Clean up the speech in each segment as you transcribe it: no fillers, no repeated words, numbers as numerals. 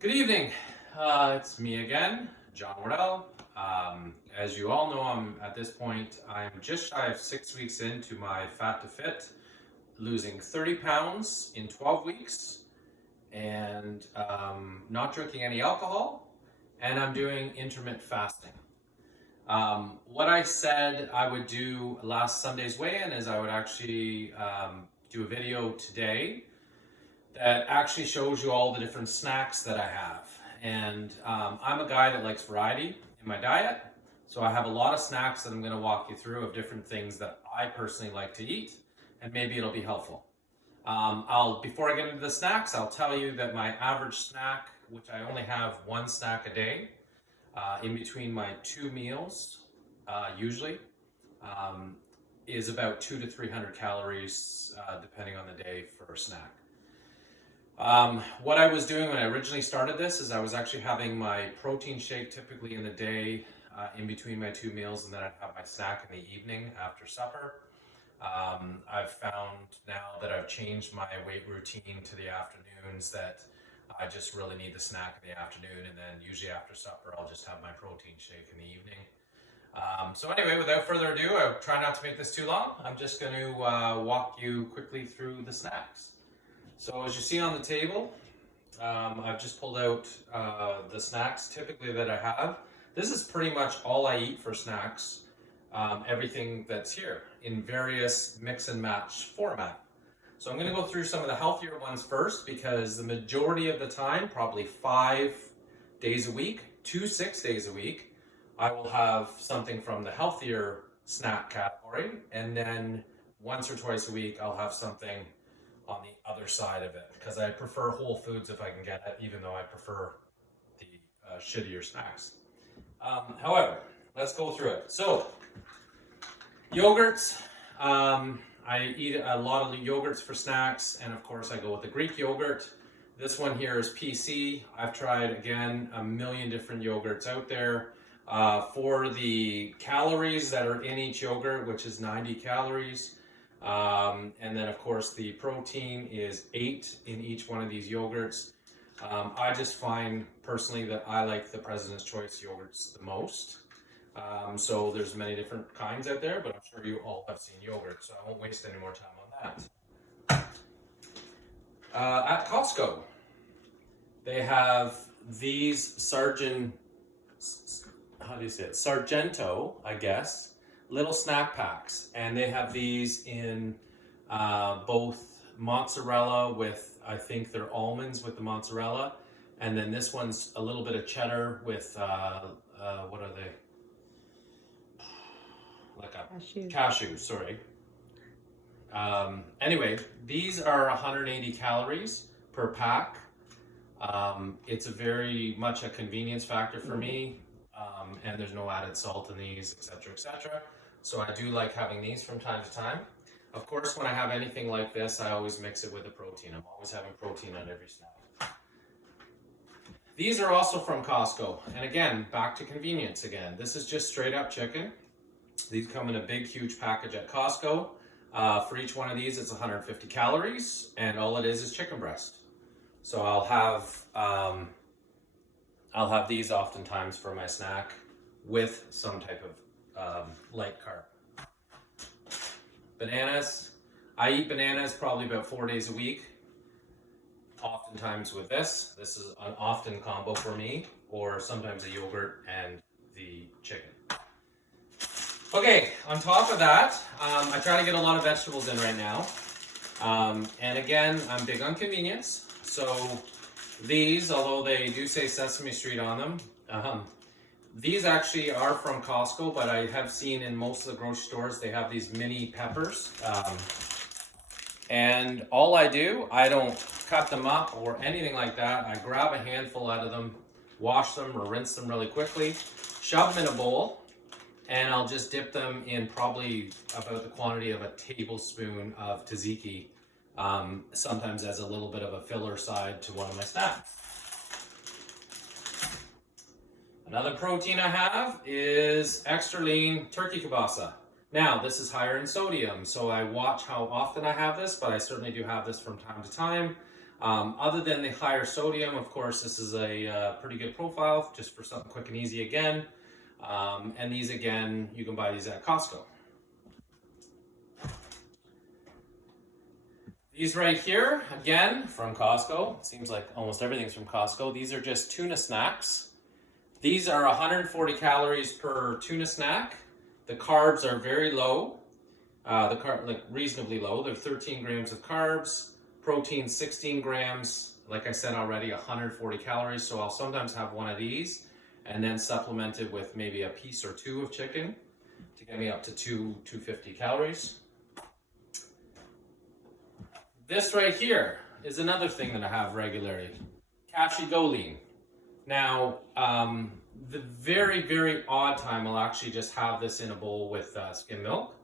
Good evening. It's me again, John Wardell. As you all know, at this point, I'm just shy of 6 weeks into my Fat to Fit, losing 30 pounds in 12 weeks and not drinking any alcohol, and I'm doing intermittent fasting. What I said I would do last Sunday's weigh-in is I would actually do a video today that actually shows you all the different snacks that I have. And I'm a guy that likes variety in my diet. So I have a lot of snacks that I'm going to walk you through of different things that I personally like to eat, and maybe it'll be helpful. Before I get into the snacks, I'll tell you that my average snack, which I only have one snack a day, in between my two meals, usually, is about 200 to 300 calories, depending on the day for a snack. What I was doing when I originally started this is I was actually having my protein shake typically in the day, in between my two meals, and then I'd have my snack in the evening after supper. I've found now that I've changed my weight routine to the afternoons that I just really need the snack in the afternoon, and then usually after supper I'll just have my protein shake in the evening. So anyway, without further ado, I'll try not to make this too long. I'm just going to walk you quickly through the snacks. So as you see on the table, I've just pulled out the snacks typically that I have. This is pretty much all I eat for snacks, everything that's here in various mix and match format. So I'm going to go through some of the healthier ones first because the majority of the time, probably 5 days a week, 6 days a week, I will have something from the healthier snack category, and then once or twice a week I'll have something on the other side of it because I prefer whole foods if I can get it, even though I prefer the shittier snacks. However, let's go through it. So, yogurts. I eat a lot of yogurts for snacks, and of course I go with the Greek yogurt. This one here is PC. I've tried, again, a million different yogurts out there. For the calories that are in each yogurt, which is 90 calories, and then of course the protein is 8 in each one of these yogurts. I just find personally that I like the President's Choice yogurts the most. So there's many different kinds out there, but I'm sure you all have seen yogurt, so I won't waste any more time on that. At Costco, they have these Sargento, I guess, little snack packs, and they have these in both mozzarella with, I think they're almonds with the mozzarella, and then this one's a little bit of cheddar with what are they? Like a cashews, sorry. Anyway, these are 180 calories per pack. It's a very much a convenience factor for me, and there's no added salt in these, etc., etc. So I do like having these from time to time. Of course, when I have anything like this, I always mix it with the protein. I'm always having protein on every snack. These are also from Costco. And again, back to convenience again. This is just straight up chicken. These come in a big, huge package at Costco. For each one of these, it's 150 calories, and all it is chicken breast. So I'll have these oftentimes for my snack with some type of light carb. Bananas. I eat bananas probably about 4 days a week. Oftentimes with this. This is an often combo for me, or sometimes a yogurt and the chicken. Okay, on top of that, I try to get a lot of vegetables in right now. And again, I'm big on convenience. So these, although they do say Sesame Street on them, these actually are from Costco, but I have seen in most of the grocery stores, they have these mini peppers. And all I do, I don't cut them up or anything like that. I grab a handful out of them, wash them or rinse them really quickly, shove them in a bowl, and I'll just dip them in probably about the quantity of a tablespoon of tzatziki, sometimes as a little bit of a filler side to one of my snacks. Another protein I have is extra lean turkey kielbasa. Now, this is higher in sodium, so I watch how often I have this, but I certainly do have this from time to time. Other than the higher sodium, of course, this is a pretty good profile just for something quick and easy again. And these, again, you can buy these at Costco. These right here, again, from Costco. Seems like almost everything's from Costco. These are just tuna snacks. These are 140 calories per tuna snack. The carbs are very low. Like reasonably low. They're 13 grams of carbs. Protein 16 grams. Like I said already, 140 calories. So I'll sometimes have one of these and then supplement it with maybe a piece or two of chicken to get me up to 250 calories. This right here is another thing that I have regularly. Cashigoline. Now, the very, very odd time I'll actually just have this in a bowl with skim milk.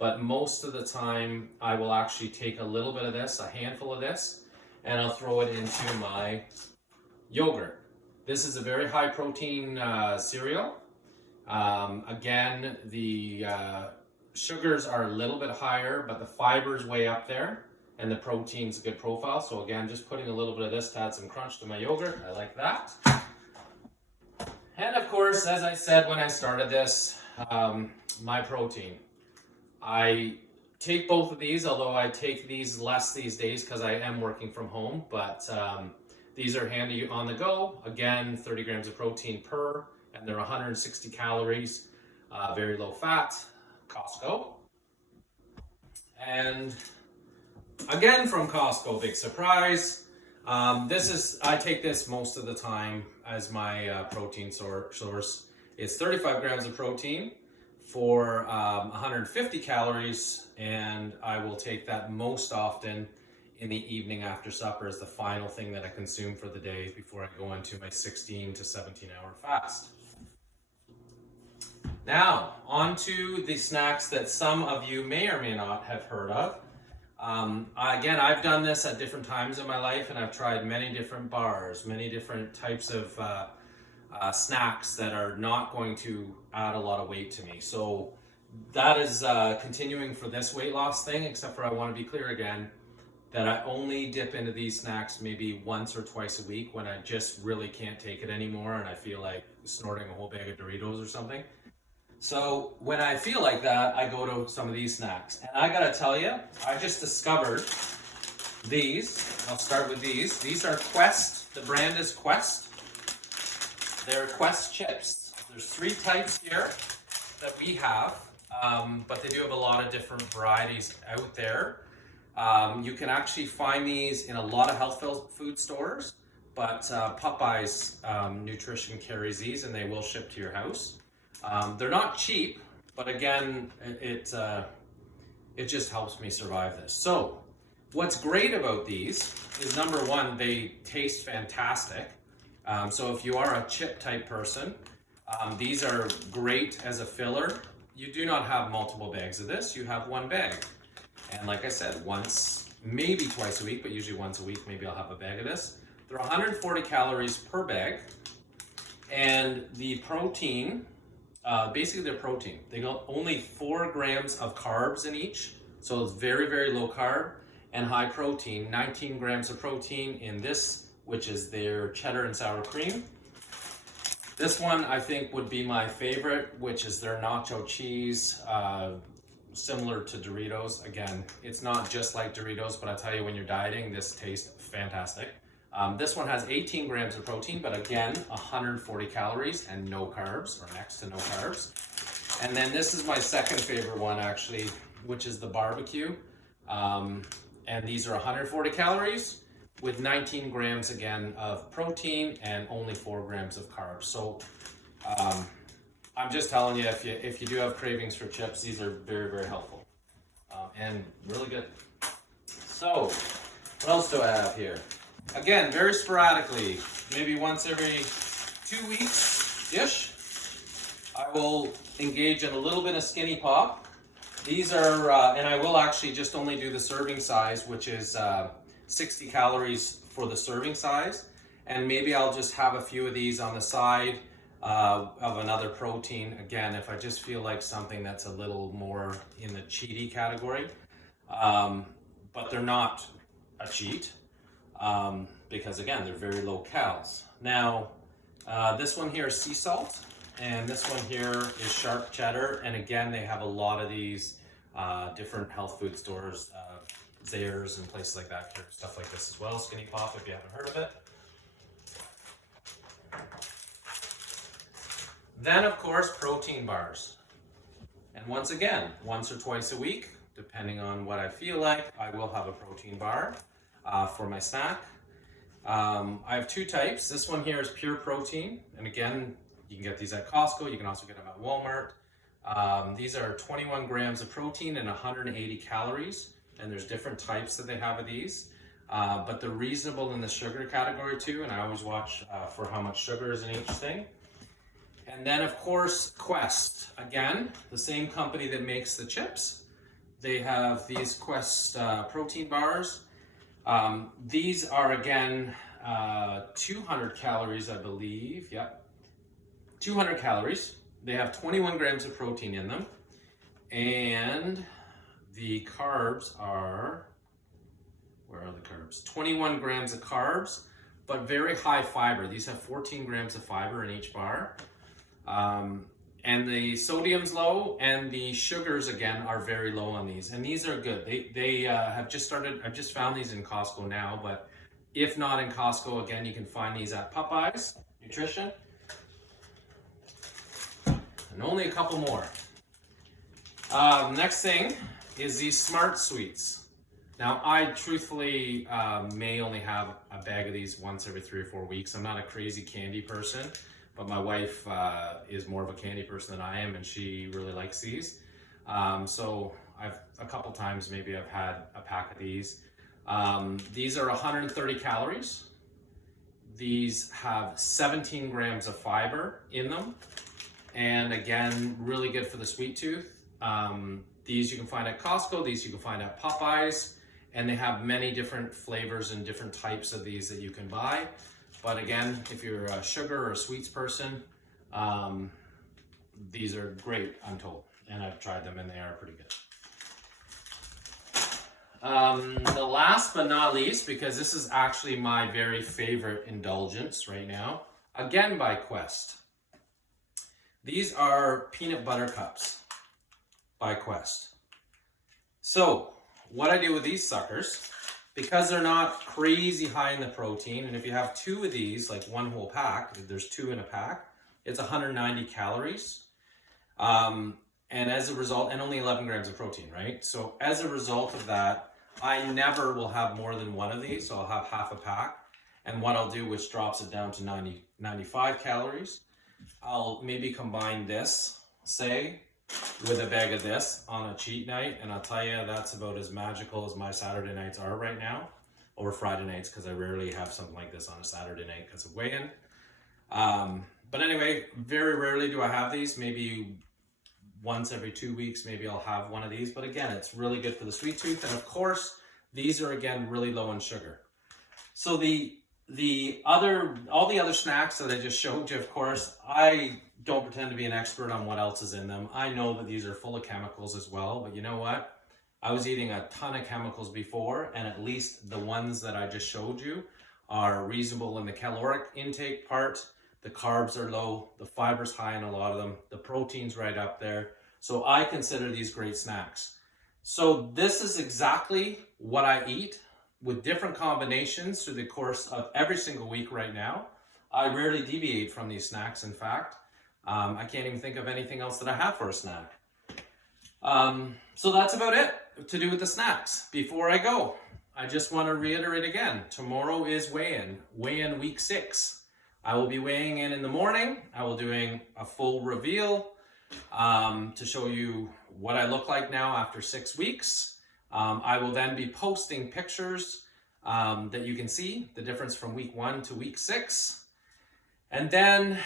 But most of the time I will actually take a little bit of this, a handful of this, and I'll throw it into my yogurt. This is a very high protein cereal. Again, the sugars are a little bit higher, but the fiber's way up there. And the protein's a good profile. So again, just putting a little bit of this to add some crunch to my yogurt. I like that. And of course, as I said when I started this, my protein. I take both of these, although I take these less these days because I am working from home. But these are handy on the go. Again, 30 grams of protein per, and they're 160 calories, very low fat, Costco. And again from Costco, big surprise. I take this most of the time as my protein source. It's 35 grams of protein for 150 calories, and I will take that most often in the evening after supper as the final thing that I consume for the day before I go into my 16 to 17 hour fast. Now, on to the snacks that some of you may or may not have heard of. Again, I've done this at different times in my life, and I've tried many different bars, many different types of snacks that are not going to add a lot of weight to me. So that is continuing for this weight loss thing, except for I want to be clear again that I only dip into these snacks maybe once or twice a week when I just really can't take it anymore and I feel like snorting a whole bag of Doritos or something. So when I feel like that, I go to some of these snacks. And I gotta tell you, I just discovered these. I'll start with these. These are Quest. The brand is Quest. They're Quest chips. There's 3 types here that we have, but they do have a lot of different varieties out there. You can actually find these in a lot of health food stores, but Popeyes Nutrition carries these and they will ship to your house. They're not cheap, but again, it just helps me survive this. So what's great about these is, number one, they taste fantastic. So if you are a chip type person, these are great as a filler. You do not have multiple bags of this, you have 1 bag. And like I said, once, maybe twice a week, but usually once a week, maybe I'll have a bag of this. They're 140 calories per bag. And the protein, basically they're protein. They got only 4 grams of carbs in each. So it's very, very low carb and high protein. 19 grams of protein in this, which is their cheddar and sour cream. This one I think would be my favorite, which is their nacho cheese, similar to Doritos. Again, it's not just like Doritos, but I tell you, when you're dieting, this tastes fantastic. This one has 18 grams of protein, but again, 140 calories and no carbs, or next to no carbs. And then this is my second favorite one, actually, which is the barbecue. And these are 140 calories with 19 grams, again, of protein and only 4 grams of carbs. So I'm just telling you, if you do have cravings for chips, these are very, very helpful and really good. So what else do I have here? Again, very sporadically, maybe once every 2 weeks-ish, I will engage in a little bit of Skinny Pop. These are, and I will actually just only do the serving size, which is 60 calories for the serving size. And maybe I'll just have a few of these on the side of another protein. Again, if I just feel like something that's a little more in the cheaty category. But they're not a cheat. because again, they're very low calories. Now, this one here is sea salt, and this one here is sharp cheddar. And again, they have a lot of these different health food stores, Zayres and places like that, carry stuff like this as well. Skinny Pop, if you haven't heard of it. Then, of course, protein bars. And once again, once or twice a week, depending on what I feel like, I will have a protein bar for my snack. I have two types. This one here is pure protein. And again, you can get these at Costco. You can also get them at Walmart. These are 21 grams of protein and 180 calories. And there's different types that they have of these. But they're reasonable in the sugar category too. And I always watch for how much sugar is in each thing. And then, of course, Quest. Again, the same company that makes the chips. They have these Quest protein bars. These are, again, 200 calories, I believe. Yep. 200 calories. They have 21 grams of protein in them. And the carbs are, where are the carbs? 21 grams of carbs, but very high fiber. These have 14 grams of fiber in each bar. And the sodium's low, and the sugars again are very low on these. And these are good. They have just started. I've just found these in Costco now, but if not in Costco, again, you can find these at Popeyes Nutrition. And only a couple more. Next thing is these Smart Sweets. Now, I truthfully may only have a bag of these once every 3 or 4 weeks. I'm not a crazy candy person. But my wife is more of a candy person than I am, and she really likes these. So I've a couple times maybe I've had a pack of these. These are 130 calories. These have 17 grams of fiber in them. And again, really good for the sweet tooth. These you can find at Costco. These you can find at Popeyes. And they have many different flavors and different types of these that you can buy. But again, if you're a sugar or a sweets person, these are great, I'm told. And I've tried them and they are pretty good. The last but not least, because this is actually my very favorite indulgence right now, again by Quest. These are peanut butter cups by Quest. So what I do with these suckers, because they're not crazy high in the protein, and if you have 2 of these, like one whole pack, there's 2 in a pack, it's 190 calories. And as a result, and only 11 grams of protein, right? So as a result of that, I never will have more than 1 of these, so I'll have half a pack. And what I'll do, which drops it down to 95 calories, I'll maybe combine this, say, with a bag of this on a cheat night, and I'll tell you, that's about as magical as my Saturday nights are right now, or Friday nights, because I rarely have something like this on a Saturday night because of weigh-in. But anyway, very rarely do I have these. Maybe once every 2 weeks, maybe I'll have one of these. But again, it's really good for the sweet tooth, and of course, these are again really low in sugar. So all the other snacks that I just showed you, of course, I don't pretend to be an expert on what else is in them. I know that these are full of chemicals as well, but you know what? I was eating a ton of chemicals before, and at least the ones that I just showed you are reasonable in the caloric intake part. The carbs are low, the fiber's high in a lot of them, the protein's right up there. So I consider these great snacks. So this is exactly what I eat with different combinations through the course of every single week right now. I rarely deviate from these snacks, in fact. I can't even think of anything else that I have for a snack. So that's about it to do with the snacks. Before I go, I just want to reiterate again, tomorrow is weigh-in week 6. I will be weighing in the morning. I will be doing a full reveal to show you what I look like now after 6 weeks. I will then be posting pictures that you can see the difference from week 1 to week 6. And then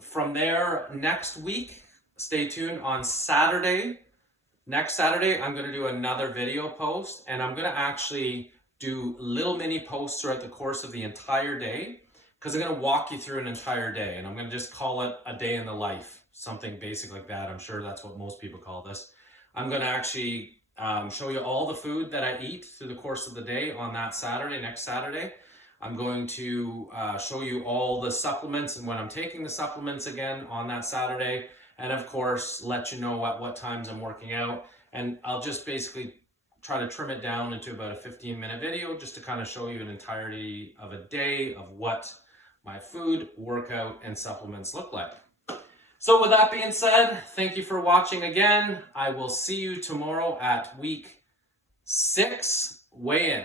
from there, next week, stay tuned on Saturday. Next Saturday, I'm going to do another video post, and I'm going to actually do little mini posts throughout the course of the entire day, because I'm going to walk you through an entire day, and I'm going to just call it a day in the life, something basic like that. I'm sure that's what most people call this. I'm going to actually show you all the food that I eat through the course of the day on that Saturday, next Saturday. I'm going to show you all the supplements and when I'm taking the supplements again on that Saturday. And of course, let you know at what times I'm working out. And I'll just basically try to trim it down into about a 15-minute video just to kind of show you an entirety of a day of what my food, workout, and supplements look like. So with that being said, thank you for watching again. I will see you tomorrow at week 6 weigh-in.